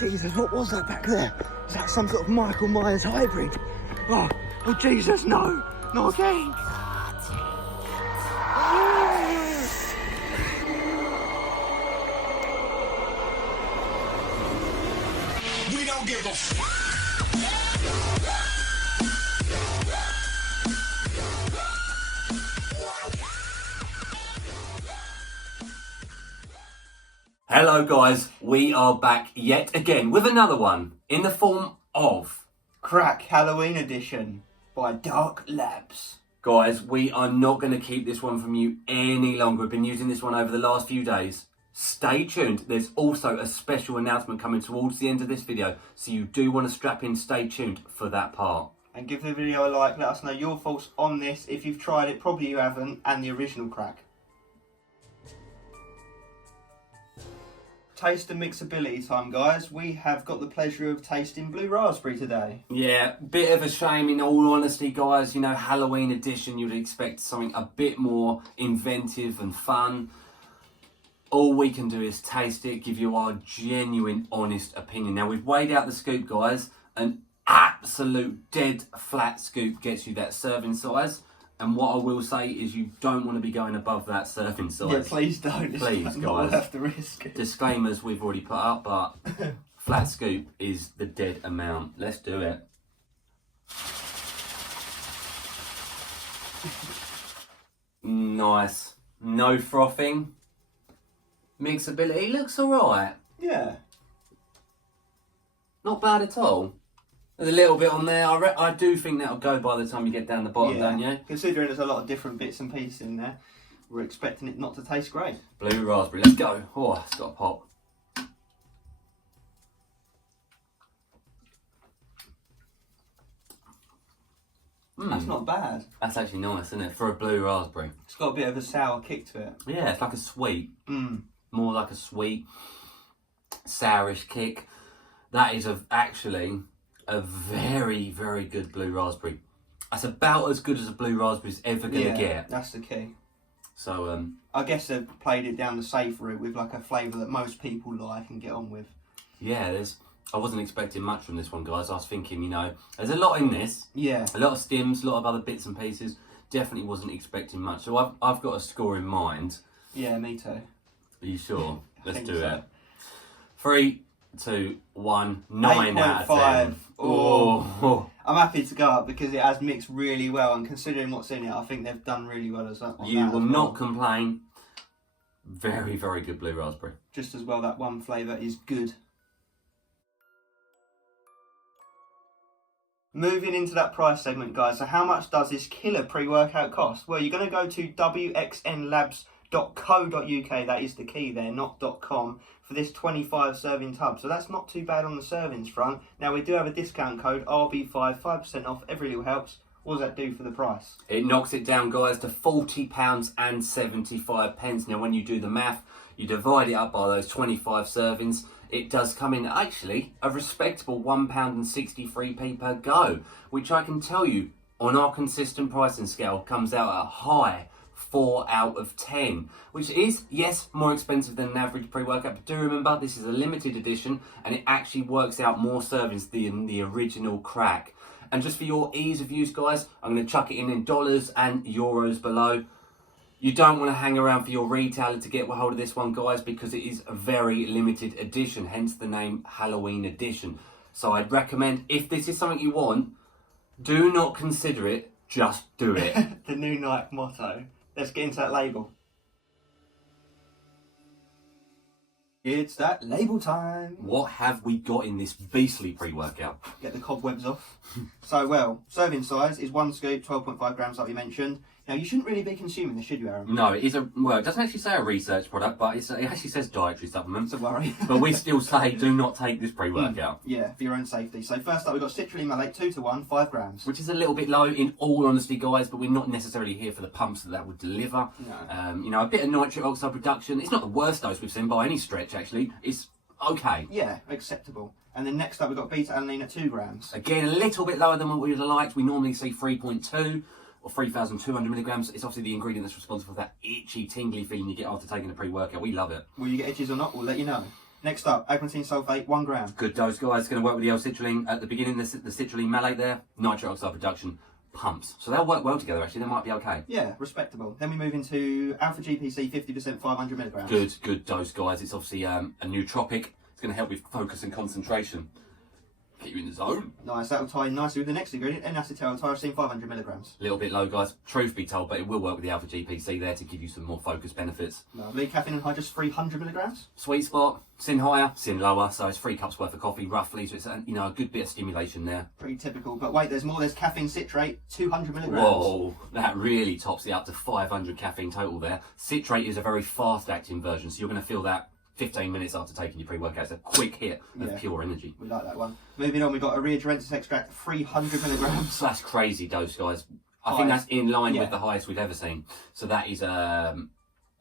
Jesus, what was that back there? Is that some sort of Michael Myers hybrid? Oh Jesus, no! Not again! We don't give a f. Hello guys, we are back yet again with another one in the form of Crack Halloween Edition by Dark Labs. Guys, we are not going to keep this one from you any longer. We've been using this one over the last few days. Stay tuned. There's also a special announcement coming towards the end of this video, so you do want to strap in, stay tuned for that part. And give the video a like, let us know your thoughts on this. If you've tried it, probably you haven't, and the original crack. Taste and mixability time, guys. We have got the pleasure of tasting blue raspberry today. Yeah, bit of a shame in all honesty, guys. You know, Halloween edition, you'd expect something a bit more inventive and fun. All we can do is taste it, give you our genuine, honest opinion. Now, we've weighed out the scoop, guys. An absolute dead flat scoop gets you that serving size. And what I will say is you don't want to be going above that serving size. Yeah, please don't. Please, it's guys. not worth the risk. Disclaimers we've already put up, but flat scoop is the dead amount. Let's do it. Nice. No frothing. Mixability looks alright. Yeah. Not bad at all. There's a little bit on there. I do think that'll go by the time you get down the bottom, don't you? Considering there's a lot of different bits and pieces in there, we're expecting it not to taste great. Blue raspberry, let's go. Oh, it's got a pop. That's not bad. That's actually nice, isn't it? For a blue raspberry. It's got a bit of a sour kick to it. Yeah, it's like a sweet. More like a sweet, sourish kick. That is actually a very, very good blue raspberry. That's about as good as a blue raspberry is ever going to get. That's the key. So, I guess they've played it down the safe route with like a flavour that most people like and get on with. Yeah, I wasn't expecting much from this one, guys. I was thinking, you know, there's a lot in this. Yeah. A lot of stims, a lot of other bits and pieces. Definitely wasn't expecting much. So I've got a score in mind. Yeah, me too. Are you sure? Let's do so. it. 3, 2, 1, 9 out of 10. Oh. I'm happy to go up because it has mixed really well, and considering what's in it, I think they've done really well as that. You will not complain. Very, very good blue raspberry. Just as well, that one flavour is good. Moving into that price segment, guys. So how much does this killer pre-workout cost? Well, you're going to go to wxnlabs.co.uk. That is the key there, not .com, for this 25 serving tub. So that's not too bad on the servings front. Now, we do have a discount code, RB5, 5% off. Every little helps. What does that do for the price? It knocks it down, guys, to £40.75. Now, when you do the math, you divide it up by those 25 servings, it does come in actually a respectable £1.63 per go, which I can tell you on our consistent pricing scale comes out at a high 4 out of 10, which is, yes, more expensive than an average pre-workout, but do remember this is a limited edition and it actually works out more servings than the original crack. And just for your ease of use, guys, I'm going to chuck it in dollars and euros below. You don't want to hang around for your retailer to get a hold of this one, guys, because it is a very limited edition, hence the name Halloween Edition. So I'd recommend, if this is something you want, do not consider it, just do it. The new Nike motto. Let's get into that label. It's that label time. What have we got in this beastly pre-workout? Get the cobwebs off. So, well, serving size is 1 scoop, 12.5 grams like we mentioned. Now, you shouldn't really be consuming this, should you, Aaron? No, it is well, it doesn't actually say a research product, but it actually says dietary supplement. It's a worry. But we still say do not take this pre-workout. Yeah, for your own safety. So first up, we've got citrulline malate, 2 to 1, 5 grams. Which is a little bit low in all honesty, guys, but we're not necessarily here for the pumps that would deliver. No. You know, a bit of nitric oxide reduction. It's not the worst dose we've seen by any stretch, actually. It's okay. Yeah, acceptable. And then next up, we've got beta-alanine at 2 grams. Again, a little bit lower than what we would have liked. We normally see 3.2 or 3,200 milligrams. It's obviously the ingredient that's responsible for that itchy, tingly feeling you get after taking a pre-workout. We love it. Will you get itches or not? We'll let you know. Next up, agrantine sulfate, 1 gram. Good dose, guys. It's going to work with the L-citrulline at the beginning. The citrulline malate there, nitric oxide production, pumps. So they'll work well together. Actually, they might be okay. Yeah, respectable. Then we move into alpha GPC, 50%, 500 milligrams. Good dose, guys. It's obviously a nootropic. It's going to help with focus and concentration. Get you in the zone. Nice. That'll tie in nicely with the next ingredient, N-acetyl tyrosine, 500 milligrams. A little bit low, guys. Truth be told, but it will work with the alpha GPC there to give you some more focus benefits. Lovely. Caffeine anhydrous, 300 milligrams. Sweet spot. Sin higher, sin lower. So it's 3 cups worth of coffee, roughly. So it's a good bit of stimulation there. Pretty typical. But wait, there's more. There's caffeine citrate, 200 milligrams. Whoa, that really tops it up to 500 caffeine total there. Citrate is a very fast-acting version, so you're going to feel that 15 minutes after taking your pre-workout. It's a quick hit of pure energy. We like that one. Moving on, we've got a Reagerensis extract, 300 milligrams. So that's crazy dose, guys. I think that's in line with the highest we've ever seen. So that is a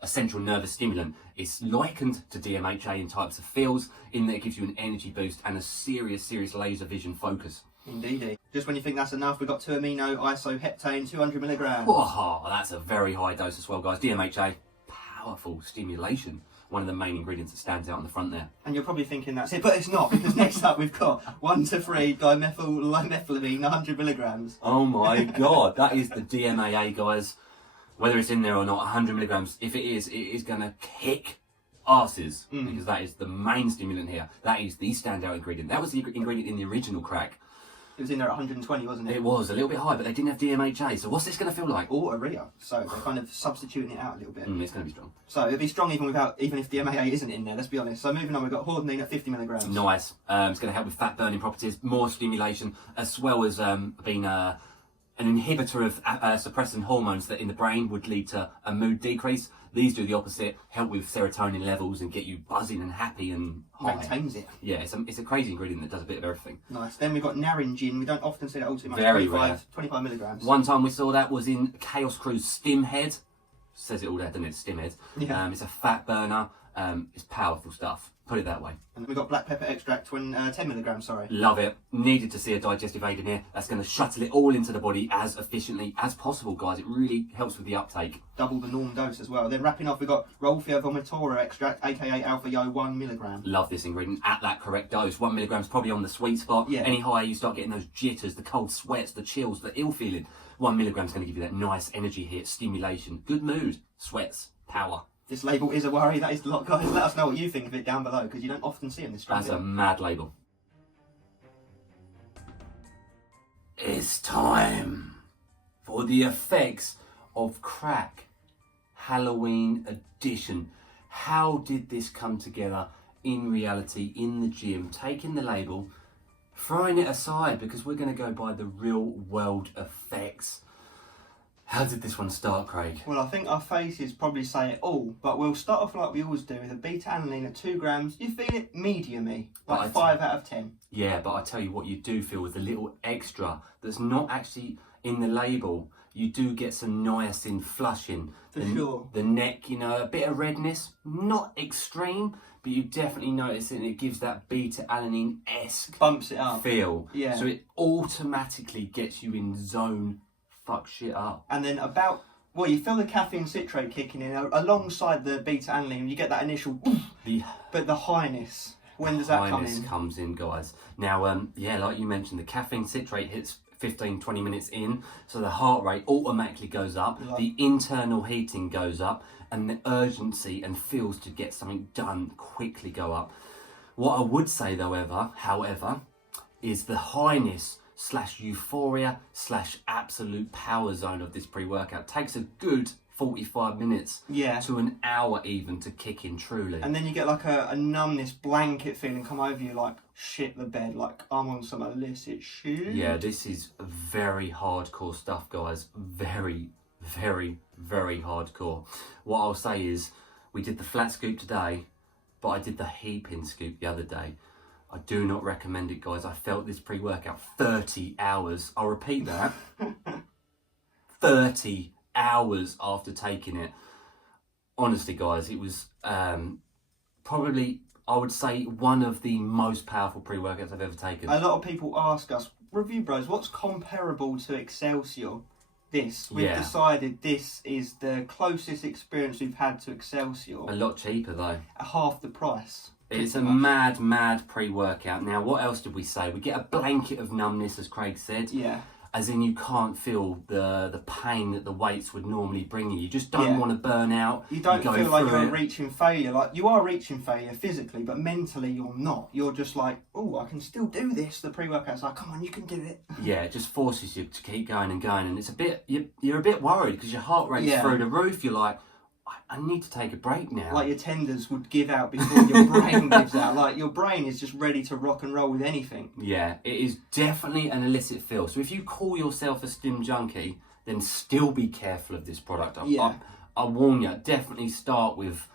central nervous stimulant. It's likened to DMHA in types of feels, in that it gives you an energy boost and a serious laser vision focus. Indeedy. Just when you think that's enough, we've got 2-amino isoheptane, 200 milligrams. Oh, that's a very high dose as well, guys. DMHA, powerful stimulation. One of the main ingredients that stands out on the front there. And you're probably thinking that's it, but it's not, because next up we've got 1,2,3-dimethylamine, 100 milligrams. Oh my god, that is the DMAA, guys. Whether it's in there or not, 100 milligrams, if it is going to kick asses, because that is the main stimulant here. That is the standout ingredient. That was the ingredient in the original crack. It was in there at 120, wasn't it? It was a little bit high, but they didn't have DMHA. So what's this going to feel like? Or a Ria. So they're kind of substituting it out a little bit. It's going to be strong. So it'll be strong even if DMAA isn't in there, let's be honest. So moving on, we've got hordenine at 50 milligrams. Nice. It's going to help with fat burning properties, more stimulation, as well as being an inhibitor of suppressing hormones that in the brain would lead to a mood decrease. These do the opposite, help with serotonin levels and get you buzzing and happy and high. Maintains it. Yeah, it's a crazy ingredient that does a bit of everything. Nice. Then we've got naringin. We don't often see that all too much. Very 25 milligrams. One time we saw that was in Chaos Crew's STIMMED. Says it all there, doesn't it? STIMMED. Yeah. It's a fat burner. It's powerful stuff. Put it that way. And we've got black pepper extract, 10 milligrams, sorry. Love it. Needed to see a digestive aid in here. That's going to shuttle it all into the body as efficiently as possible, guys. It really helps with the uptake. Double the norm dose as well. Then wrapping off, we've got Rolfia vomitora extract, aka Alpha Yo, 1 milligram. Love this ingredient at that correct dose. 1 milligram is probably on the sweet spot. Yeah. Any higher, you start getting those jitters, the cold sweats, the chills, the ill feeling. 1 milligram is going to give you that nice energy hit, stimulation, good mood, sweats, power. This label is a worry. That is a lot, guys. Let us know what you think of it down below, because you don't often see them this strong. That's a mad label. It's time for the effects of crack. Halloween edition. How did this come together in reality, in the gym? Taking the label, throwing it aside, because we're going to go by the real world effects. How did this one start, Craig? Well, I think our faces probably say it all, but we'll start off like we always do with a beta-alanine at 2 grams. You feel it medium-y, like 5 out of 10. Yeah, but I tell you what you do feel with a little extra that's not actually in the label. You do get some niacin flushing. For sure. The neck, a bit of redness, not extreme, but you definitely notice it, and it gives that beta-alanine-esque Bumps it up. feel. Yeah. So it automatically gets you in zone. Fuck shit up. And then you feel the caffeine citrate kicking in alongside the beta-alanine. You get that initial, but the highness. When does that come in? Highness comes in, guys. Now, like you mentioned, the caffeine citrate hits 15-20 minutes in, so the heart rate automatically goes up, the internal heating goes up, and the urgency and feels to get something done quickly go up. What I would say, however, is the highness / euphoria / absolute power zone of this pre-workout takes a good 45 minutes to an hour even to kick in truly. And then you get like a numbness blanket feeling come over you, like shit the bed, like I'm on some illicit shit. Yeah, this is very hardcore stuff, guys. Very, very, very hardcore. What I'll say is, we did the flat scoop today, but I did the heaping scoop the other day. I do not recommend it, guys. I felt this pre-workout 30 hours. I'll repeat that. 30 hours after taking it. Honestly, guys, it was probably, I would say, one of the most powerful pre-workouts I've ever taken. A lot of people ask us, Review Bros, what's comparable to Excelsior? We've decided this is the closest experience we've had to Excelsior. A lot cheaper, though. At half the price. It's a mad pre-workout. Now, what else did we say? We get a blanket of numbness, as Craig said. Yeah. As in, you can't feel the pain that the weights would normally bring you. You just don't want to burn out. You don't go feel like through you're it. reaching failure. Like, you are reaching failure physically, but mentally you're not. You're just like, oh, I can still do this. The pre-workout's like, come on, you can do it. Yeah, it just forces you to keep going and going. And it's a bit, you're a bit worried because your heart rate's through the roof. You're like, I need to take a break now. Like your tendons would give out before your brain gives out. Like your brain is just ready to rock and roll with anything. Yeah, it is definitely an illicit feel. So if you call yourself a stim junkie, then still be careful of this product. I warn you, definitely start with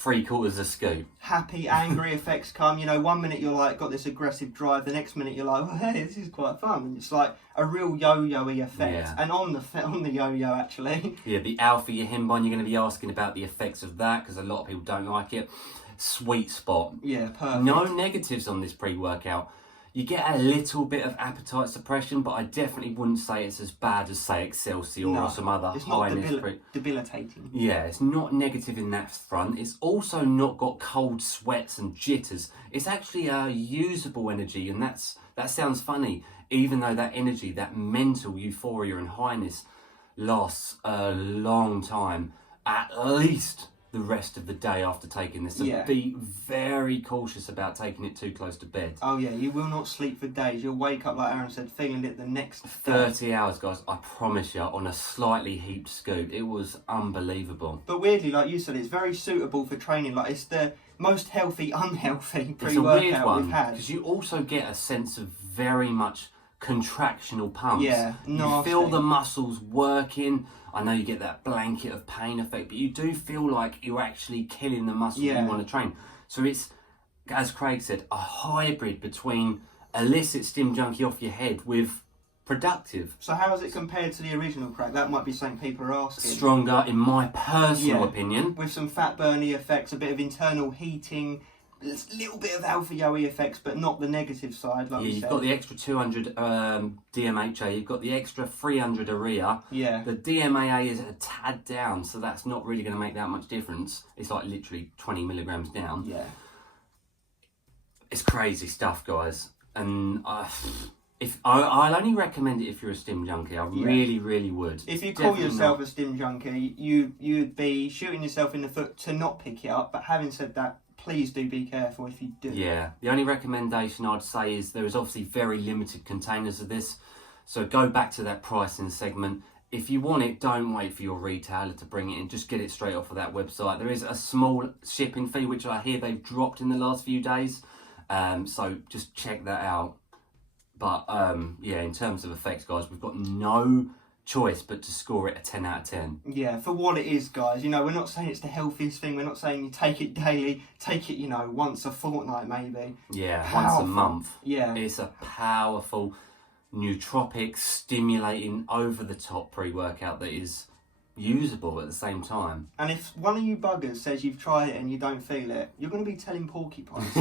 3/4 a scoop. Happy, angry effects come. You know, one minute you're like, got this aggressive drive. The next minute you're like, well, hey, this is quite fun. And it's like a real yo-yo-y effect. Yeah. And on the yo-yo, actually. Yeah, the alpha Yahimbon, you're going to be asking about the effects of that because a lot of people don't like it. Sweet spot. Yeah, perfect. No negatives on this pre-workout. You get a little bit of appetite suppression, but I definitely wouldn't say it's as bad as, say, Excelsior or some other it's not high-end debilitating. Yeah, it's not negative in that front. It's also not got cold sweats and jitters. It's actually a usable energy, and that sounds funny, even though that energy, that mental euphoria and highness lasts a long time, at least the rest of the day after taking this. So be very cautious about taking it too close to bed. Oh yeah, you will not sleep for days. You'll wake up, like Aaron said, feeling it the next 30 hours, guys, I promise you, on a slightly heaped scoop. It was unbelievable. But weirdly, like you said, it's very suitable for training. Like, it's the most healthy, unhealthy It's a weird pre-workout one, we've had. because you also get a sense of very much contractional pumps. Yeah, you nasty. feel the muscles working. I know you get that blanket of pain effect, but you do feel like you're actually killing the muscle you want to train. So it's, as Craig said, a hybrid between illicit stim junkie off your head with productive. So how is it compared to the original crack? That might be something people are asking. Stronger, in my personal opinion. With some fat burny effects, a bit of internal heating, a little bit of alpha yoey effects, but not the negative side, like we said. You've got the extra 200 DMHA, you've got the extra 300 urea. Yeah. The DMAA is a tad down, so that's not really going to make that much difference. It's like literally 20 milligrams down. Yeah. It's crazy stuff, guys. And I'll only recommend it if you're a stim junkie. I really would. If you call yourself a stim junkie, you'd be shooting yourself in the foot to not pick it up. But having said that, please do be careful if you do. Yeah, the only recommendation I'd say is there is obviously very limited containers of this. So go back to that pricing segment. If you want it, don't wait for your retailer to bring it in. Just get it straight off of that website. There is a small shipping fee, which I hear they've dropped in the last few days. So just check that out. But yeah, in terms of effects, guys, we've got no choice but to score it a 10 out of 10. Yeah, for what it is, guys. You know, we're not saying it's the healthiest thing. We're not saying you take it daily. Take it, you know, once a fortnight maybe. Yeah, Powerful. once a month. Yeah. It's a powerful, nootropic, stimulating, over-the-top pre-workout that is usable at the same time. And if one of you buggers says you've tried it and you don't feel it, you're going to be telling porcupines.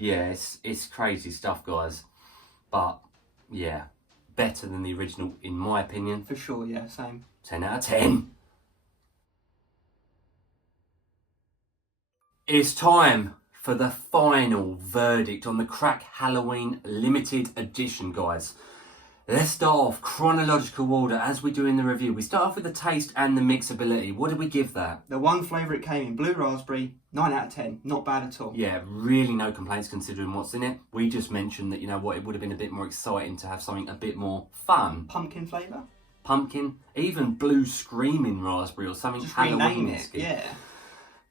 Yeah, it's crazy stuff, guys. But, yeah, better than the original, in my opinion. For sure, yeah, same. 10 out of 10. It's time for the final verdict on the Crack Halloween limited edition, guys. Let's start off chronological order as we do in the review. We start off with the taste and the mixability. What did we give that? The one flavour it came in, blue raspberry, 9 out of 10. Not bad at all. Yeah, really no complaints considering what's in it. We just mentioned that, you know what, it would have been a bit more exciting to have something a bit more fun. Pumpkin flavour? Pumpkin, even blue screaming raspberry or something Just rename it, Halloween-esque. yeah.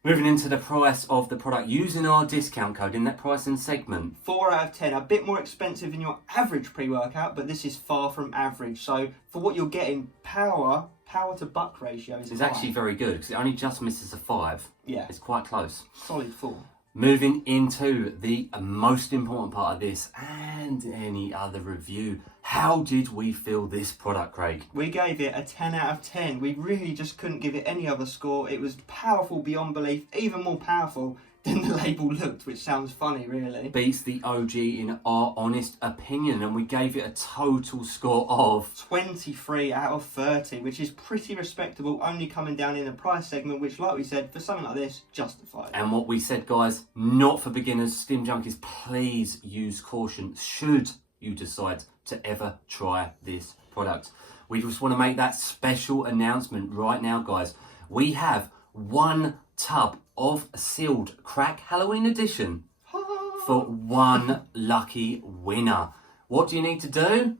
Moving into the price of the product, using our discount code in that pricing segment. 4 out of 10. A bit more expensive than your average pre-workout, but this is far from average. So for what you're getting, power to buck ratio is It's high. actually very good because it only just misses a 5. Yeah. It's quite close. Solid 4. Moving into the most important part of this and any other review. How did we feel this product, Craig? We gave it a 10 out of 10. We really just couldn't give it any other score. It was powerful beyond belief, even more powerful than the label looked, which sounds funny, really. Beats the OG in our honest opinion, and we gave it a total score of 23 out of 30, which is pretty respectable, only coming down in the price segment, which, like we said, for something like this, justified. And what we said, guys, not for beginners. Stim Junkies, please use caution should you decide to ever try this product. We just want to make that special announcement right now, guys. We have 1 tub of sealed crack Halloween edition for 1 lucky winner. What do you need to do?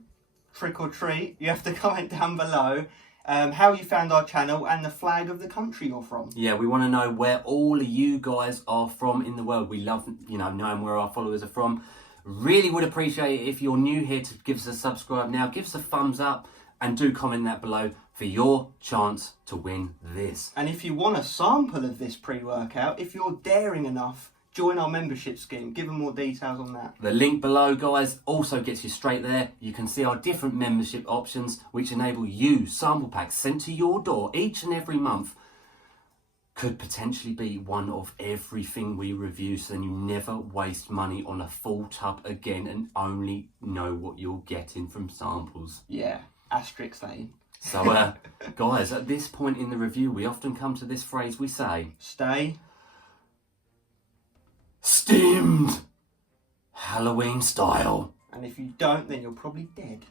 Trick or treat. You have to comment down below how you found our channel and the flag of the country you're from. Yeah, we want to know where all of you guys are from in the world. We love, knowing where our followers are from. Really would appreciate it if you're new here to give us a subscribe now. Give us a thumbs up and do comment that below for your chance to win this. And if you want a sample of this pre-workout, if you're daring enough, join our membership scheme. Give them more details on that. The link below, guys, also gets you straight there. You can see our different membership options, which enable you sample packs sent to your door each and every month. Could potentially be one of everything we review, so then you never waste money on a full tub again and only know what you're getting from samples. Yeah, asterisk that in. So, guys, at this point in the review, we often come to this phrase we say, stay stimmed, Halloween style. And if you don't, then you're probably dead.